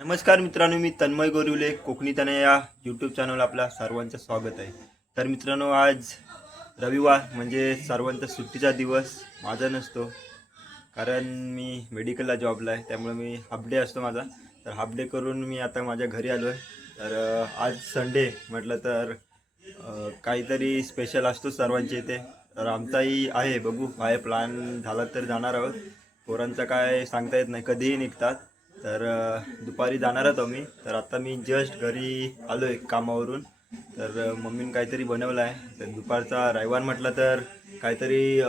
नमस्कार मित्रांनो, मी तन्मय गोरिवले कोकणी तनया या यूट्यूब चॅनल आपल्या सर्वांचं स्वागत आहे. तर मित्रांनो, आज रविवार म्हणजे सर्वांचा सुट्टीचा दिवस. माझा नसतो कारण मी मेडिकलला जॉबला आहे, त्यामुळे मी हाफ डे असतो माझा. तर हाफ डे करून मी आता माझ्या घरी आलो आहे. तर आज संडे म्हटलं तर काहीतरी स्पेशल असतो सर्वांच्या इथे. तर आमचाही आहे, बघू काय प्लॅन झाला तर जाणार आहोत. पोरांचं काय सांगता येत नाही, कधीही निघतात. तर दुपारी जाणार आहोत आम्ही. तर आता मी जस्ट घरी आलो आहे कामावरून. तर मम्मीने काहीतरी बनवलं आहे. तर दुपारचा रविवार म्हटलं तर काहीतरी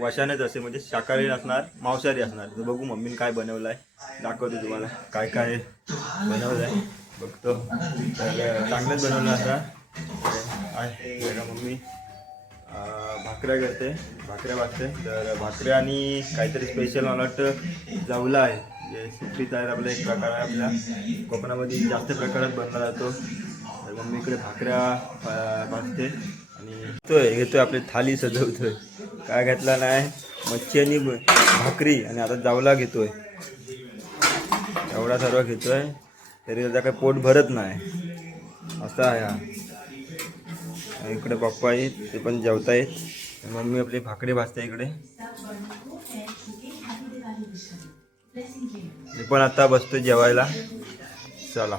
वशानेच असे, म्हणजे शाकाहारी असणार, मांसाहारी असणार. तर बघू मम्मीने काय बनवलं आहे, दाखवतो तुम्हाला काय काय बनवलं आहे, बघतो. तर चांगलंच बनवलं असणार आहे. बघा मम्मी भाकऱ्या करते, भाकऱ्या भाजते. तर भाकऱ्या आणि काहीतरी स्पेशल मला वाटतं जवला आहे, जे सुट्टीचा आहे आपला एक प्रकार आहे. आपल्या कोकणामध्ये जास्त प्रकारात बनला जातो. तर मम्मी इकडे भाकऱ्या भाजते आणि घेतोय आपली थाली सजवतोय. काय घेतला नाही, मच्छी आणि भाकरी आणि आता जावला घेतोय. एवढा सर्व घेतोय तरी त्याचा काही पोट भरत नाही, असा आहे हा. इकडे पप्पा आहेत, ते पण जेवतायत. मम्मी आपली भाकरी भाजते इकडे. मी पण आता बसतो जेवायला. चला,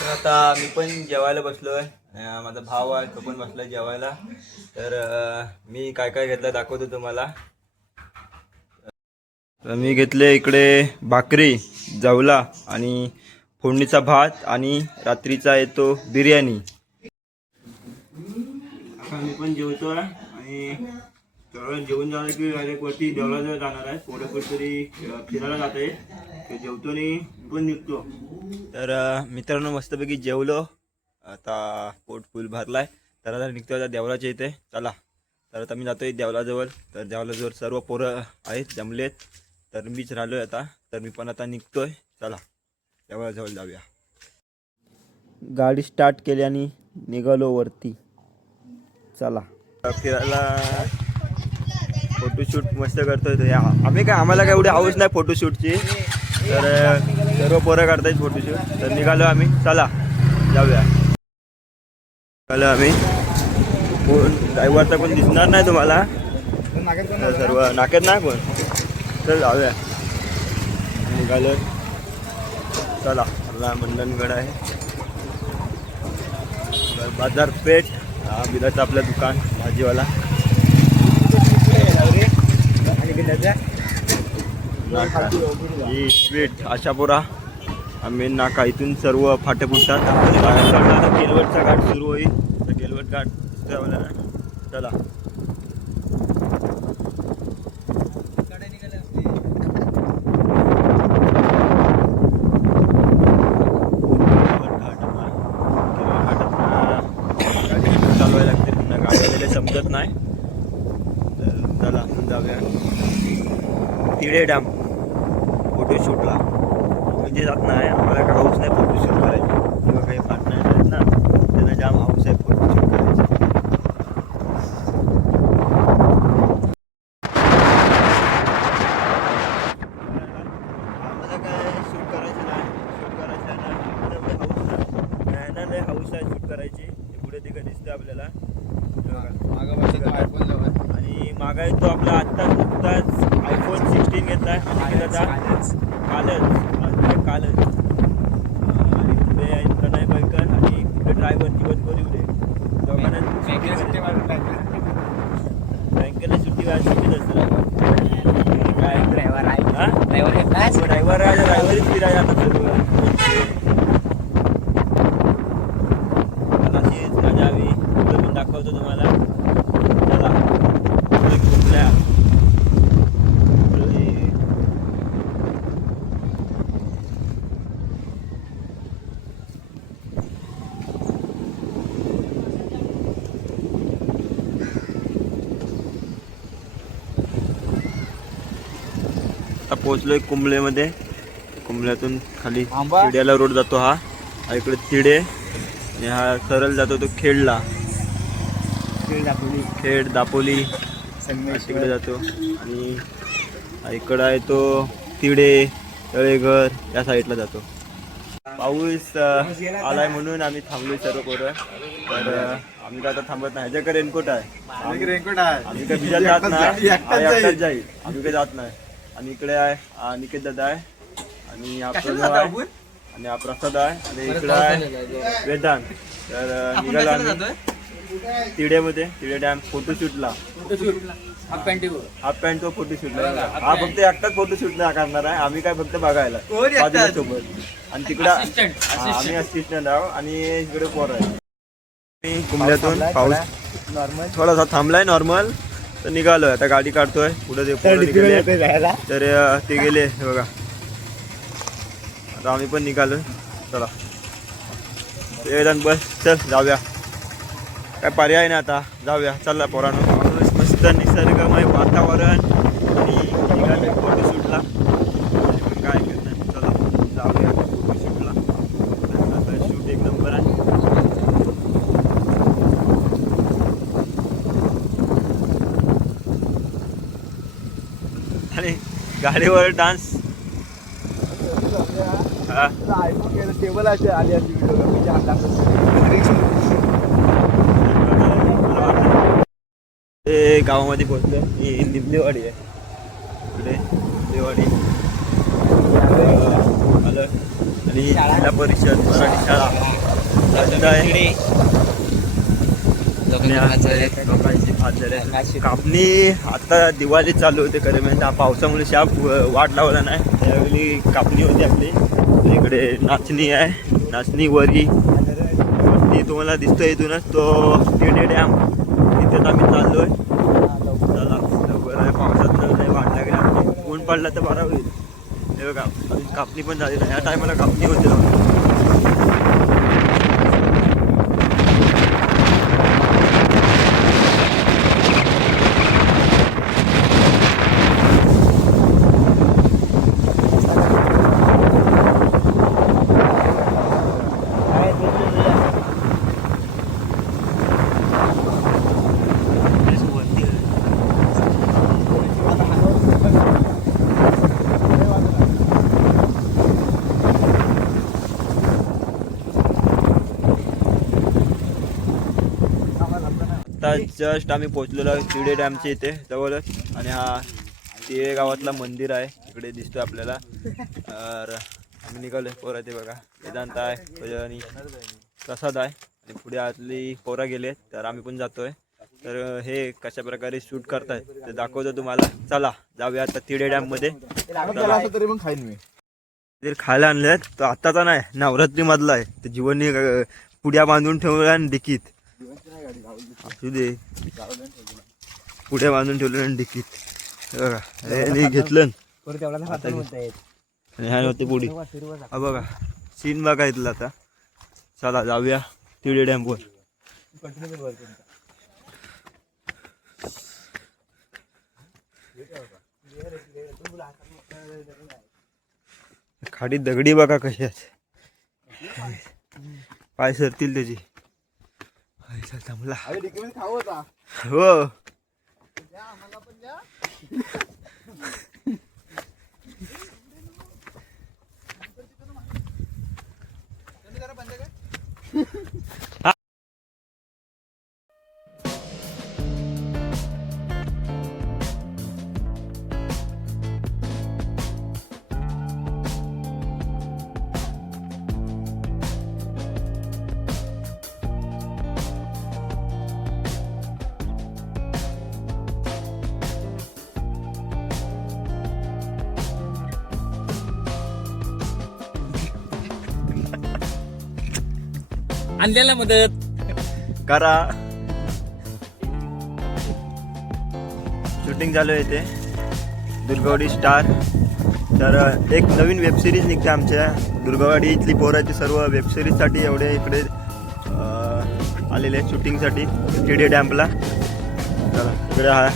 तर आता मी पण जेवायला बसलोय. माझा भाव आहे, तो पण बसलाय जेवायला. तर मी काय काय घेतलं दाखवतो तुम्हाला. तर मी घेतले इकडे भाकरी, जवला आणि फोडणीचा भात आणि रात्रीचा येतो बिर्याणी. आता मी पण जेवतोय आणि जेवून झालं की डायरेक्ट वरती देवळाजवळ जाणार आहे. पोरं कुठेतरी फिरायला जात आहे, ते जेवतो आणि पण निघतो. तर मित्रांनो, मस्तपैकी जेवलो, आता पोट फुल भरलाय. तर आता निघतो आता देवळाच्या इथे. चला, तर आता मी जातोय देवळाजवळ. तर देवळाजवळ सर्व पोरं आहेत, जमलेत. तर मीच राहिलोय आता. तर मी पण आता निघतोय. चला, देवळाजवळ जाऊया. गाडी स्टार्ट केली आणि निघालो वरती. चला, फिरायला फोटोशूट मस्त करतोय. आम्हाला काय एवढी हाऊस नाही फोटोशूटची. तर सर्व पोरं काढतायत फोटोशूट. तर निघालो आम्ही. चला जाऊया. निघालो आम्ही. कोण ड्रायव्हरचा कोण दिसणार नाही तुम्हाला, सर्व नाक्यात नाही कोण. तर जाऊया, निघालो. चला, आपला मंडणगड आहे, बाजारपेठ. हा बिलाचं आपलं दुकान, भाजीवाला. ही स्वीट आशापुरा आम्ही नाका, इथून सर्व फाटे फुटतात. गेलवटचा घाट सुरू होईल. तर गेलवट घाट दिसतोय. चला, चालवायला लागते, पुन्हा गाड्या समजत नाही. तर चला जाऊया तिडे डॅम फोटोशूटला. म्हणजे जात नाही, आम्हाला काय हाऊस नाही फोटोशूट करायची, किंवा काही पार्टनर आहेत ना, त्यांना जाम हाऊस आहे फोटोशूट करायचं. आम्हाला काय शूट करायचं नाही, शूट करायचं नाही, हाऊस आहे शूट करायची. पुढे ते दिसतं आपल्याला. आणि मागा येतो आपला आत्ताच आयफोन 16 घेतलाय कालच. आणि पुढे आहेत प्रणय पैकर आणि पुढे ड्रायव्हर जीवन गोरिवले. बँकेला सुट्टी असते. काय ड्रायव्हरच फिरायला आता सर्व. मजा हवी, मी दाखवतो तुम्हाला. चला, कुठल्या आता पोहोचलोय कुंबलेमध्ये. कुंबल्यातून खाली तिड्याला रोड जातो. हा इकडे तिडे आणि हा सरळ जातो तो खेडला, खेड दापोली तिकडे जातो. आणि इकडं आहे तो तिडे तळेघर या साईडला जातो. पाऊस आलाय म्हणून आम्ही थांबलोय सर्व पोरं. तर आम्ही काय आता थांबत नाही. ह्याच्याकडे रेनकोट आहे. आम्ही काय भिजत जात नाही. एकटाच जाईल. आम्ही काही जात नाही. आणि इकडे आहे निकेत दादा आहे आणि हा प्रणव आहे आणि हा प्रसाद आहे आणि इकडे आहे वेदांत. तर निघालो आम्ही तिडे डॅम फोटोशूटला. हाफ पॅन्ट तो फोटोशूटला. हा फक्त एकटाच फोटोशूट नाही करणार आहे. आम्ही काय फक्त बघायला सोबत. आणि तिकडे आम्ही असिस्टंट आहोत आणि इकडे पोर आहे. कुंभल्यातून पाऊस नॉर्मल थोडासा थांबलाय नॉर्मल. तर निघालोय आता. गाडी काढतोय पुढे तर ते गेले बघा. आता आम्ही पण निघालोय. चला बस चल जाऊया. काय पर्याय नाही आता. जाऊया चला पोरांनो. मस्त निसर्गमय वातावरण आणि निघालोय फोटोशूटला. काय करणार चला जाऊया फोटोशूटला. शूट एक नंबर आहे. आणि गाडीवर डान्स टेबल ते गावामध्ये पोहोचतोय. ही निमदेवाडी आहे. इकडे निमदेवाडी आलं. आणि जिल्हा परिषद मराठी शाळा लोकांची भात झाले. कापणी आता दिवाळी चालू होते खरे म्हणजे पावसामुळे शाप वाट लावला नाही. त्यावेळी कापणी होती आपली. इकडे नाचणी आहे. नाचणी वरी तुम्हाला दिसतोय इथूनच तो टिडे डॅम. तिथेच आम्ही चाललोय. चला लवकर आहे. पावसात नाही वाट लागेल. आपली ऊन पडला तर बरा होईल. हे बघा कापणी पण झाली नाही. या टायमाला कापणी होते. जस्ट आम्ही पोहोचलेलो आहे तिडे डॅमच्या इथे जवळच. आणि हा तिळे गावातला मंदिर आहे इकडे दिसतोय आपल्याला. तर आम्ही निघालोय. पोरं ते बघा वेदांत आहे आणि प्रसाद आहे आणि पुढे आतली पोरं गेले. तर आम्ही पण जातोय. तर हे कशा प्रकारे शूट करताय ते दाखवतो तुम्हाला. चला जाऊया आता तिडे डॅम मध्ये. तरी पण खाईन मी. जर खायला आणले तर आत्ताचा नाही नवरात्री मधला आहे. ते जीवननी पुड्या बांधून ठेवल्या आणि डिकीत असू दे. पुढे बांधून ठेवलं आणि डिकीत बघा घेतलं आणि ह्या होते पुढे. हा बघा सीन बघा इथला. आता चला जाऊया तिडे डॅमवर. खाडीत दगडी बघा कशी आहेत. पाय सरतील त्याची. थांबला हो. आणलेला मदत करा. शूटिंग चालू आहे इथे दुर्गवाडी स्टार. तर एक नवीन वेबसिरीज निघते आमच्या दुर्गवाडी इथली पोराची. सर्व वेबसिरीजसाठी एवढे इकडे आलेले आहेत शूटिंगसाठी तिडे डॅम्पला. तर इकडे हा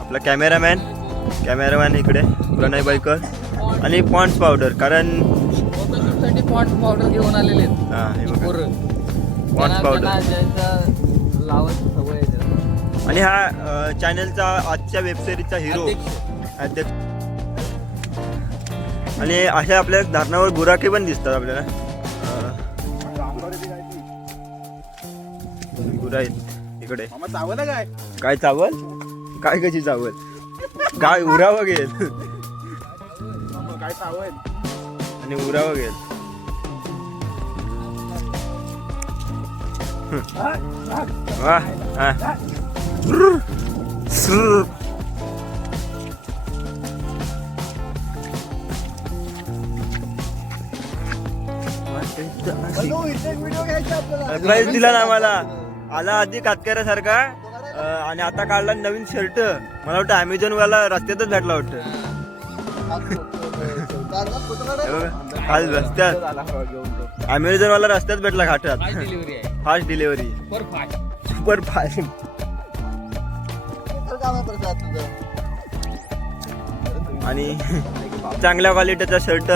आपला कॅमेरामॅन इकडे प्रणय बाईकर आणि पॉन्ड्स पावडर. कारण पॉन्ड्स पावडर घेऊन आलेले आहेत. हां हे बघा पॉन्ड्स पावडर. आणि हा चॅनलचा आजच्या वेबसिरीजचा हिरो अध्यक्ष. आणि अशा आपल्या धरणावर बुराके पण दिसतात आपल्याला. गुरा आहेत इकडे. काय चावल? काय कशी चावल? काय उरावं गेल आणि उरावं गेल. वा हा. प्राईज दिला ना मला. आला आधी कातकऱ्यासारखा आणि आता काढला नवीन शर्ट. मला वाटतं अमेझॉन वाला रस्त्यातच भेटला वाटतं. आज रस्त्यात अमेझॉन वाला रस्त्यात भेटला घाटात. डिलिव्हरी आहे. Fast delivery. Super fast. आणि चांगल्या क्वालिटीचा शर्ट.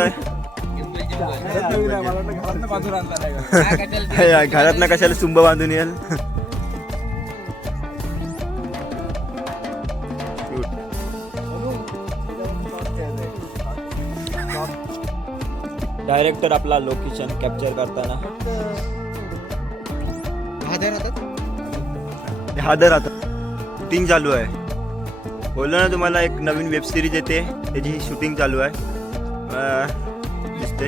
घरात ना कशाला सुंब बांधून येईल. डायरेक्टर आपला लोकेशन कॅप्चर करताना हादर आता शूटिंग चालू आहे. बोललो ना तुम्हाला एक नवीन वेब सिरीज येते त्याची शूटिंग चालू आहे. दिसते.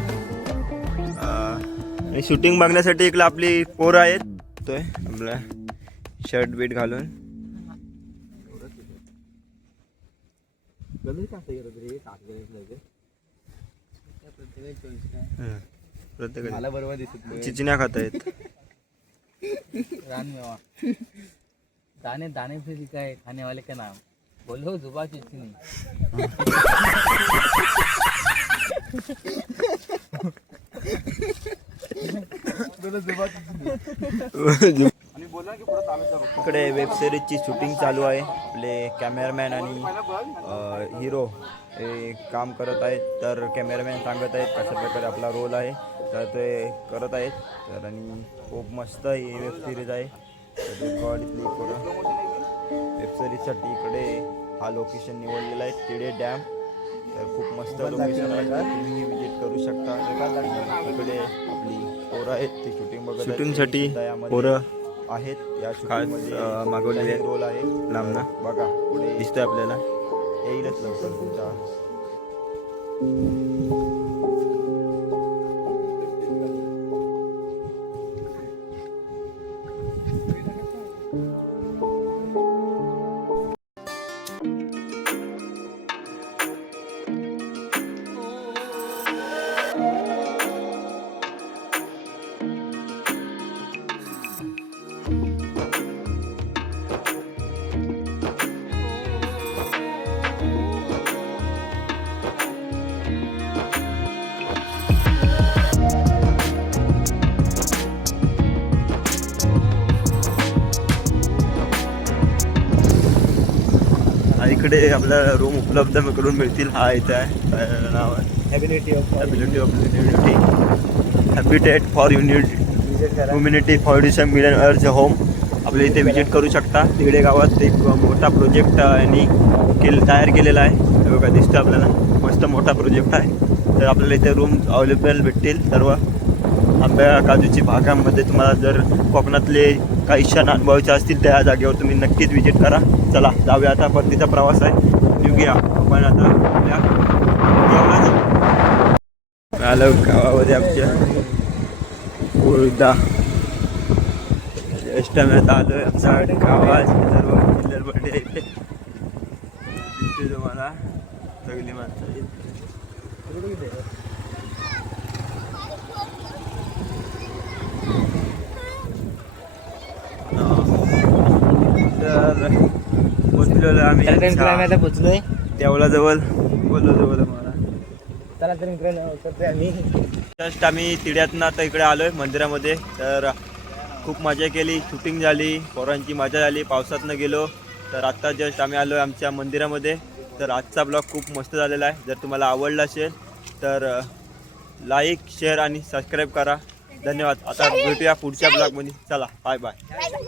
आणि शूटिंग बघण्यासाठी इकडे आपली पोरं आहेत. तो आपला शर्ट बीट घालून चिचण्या खात आहेत. दाने दाने पे लिखा है खाने वाले का नाम. बोलो जुबा चिचनी. इकडे वेब सिरीजची शूटिंग चालू आहे. आपले कॅमेरामॅन आणि हिरो हे काम करत आहेत. तर कॅमेरामॅन सांगत आहेत कशा प्रकारे आपला रोल आहे तर ते करत आहेत. तर आणि खूप मस्त ही वेब सिरीज आहे. वेब सिरीजसाठी इकडे हा लोकेशन निवडलेला आहे तिडे डॅम. तर खूप मस्त लोकेशन आहे. तुम्ही विजिट करू शकता. इकडे आपली पोरं आहेत ते शूटिंग बघत. शूटिंगसाठी पोरं आहेत. या शूटिंगमध्ये मागवलेले रोल आहे लांबना. बघा पुढे दिसतंय आपल्याला. येईलच लवकर तुमचा. इकडे आपल्याला रूम उपलब्ध करून मिळतील. हा इथे आहे नाव आहे हॅबिटेट फॉर ह्युमॅनिटी फाउंडेशन मिलन अर्ज होम. आपल्या इथे विजिट करू शकता. तिकडे गावात एक मोठा प्रोजेक्ट यांनी तयार केलेला आहे. हे बघा दिसतं आपल्याला. मस्त मोठा प्रोजेक्ट आहे. तर आपल्याला इथे रूम अवेलेबल भेटतील सर्व. आंब्या काजूची भागांमध्ये तुम्हाला जर कोकणातले काही क्षण अनुभवायचे असतील त्या जागेवर तुम्ही नक्कीच विजिट करा. चला जाऊया आता. परतीचा प्रवास आहे. निघूया आपण आता आपल्या आलो गावामध्ये आमच्या उर्दा. ज्येष्ठ आता आलो आहे आमच्या गावात. सर्व किल्लरपट्टी इथे दिसते तुम्हाला सगळी माणसं. तर पोचलेलो आम्ही पोचलोय देवळा जवळ. बोललो जवळ मला. चला तर मित्रांनो आम्ही जस्ट आम्ही तिड्यातनं आता इकडे आलोय मंदिरामध्ये. तर खूप मजा केली. शूटिंग झाली. पोरांची मजा झाली. पावसातनं गेलो. तर आत्ता जस्ट आम्ही आलोय आमच्या मंदिरामध्ये. तर आजचा ब्लॉग खूप मस्त झालेला आहे. जर तुम्हाला आवडला असेल तर लाईक शेअर आणि सबस्क्राईब करा. धन्यवाद. आता भेटूया पुढच्या ब्लॉगमध्ये. चला बाय बाय.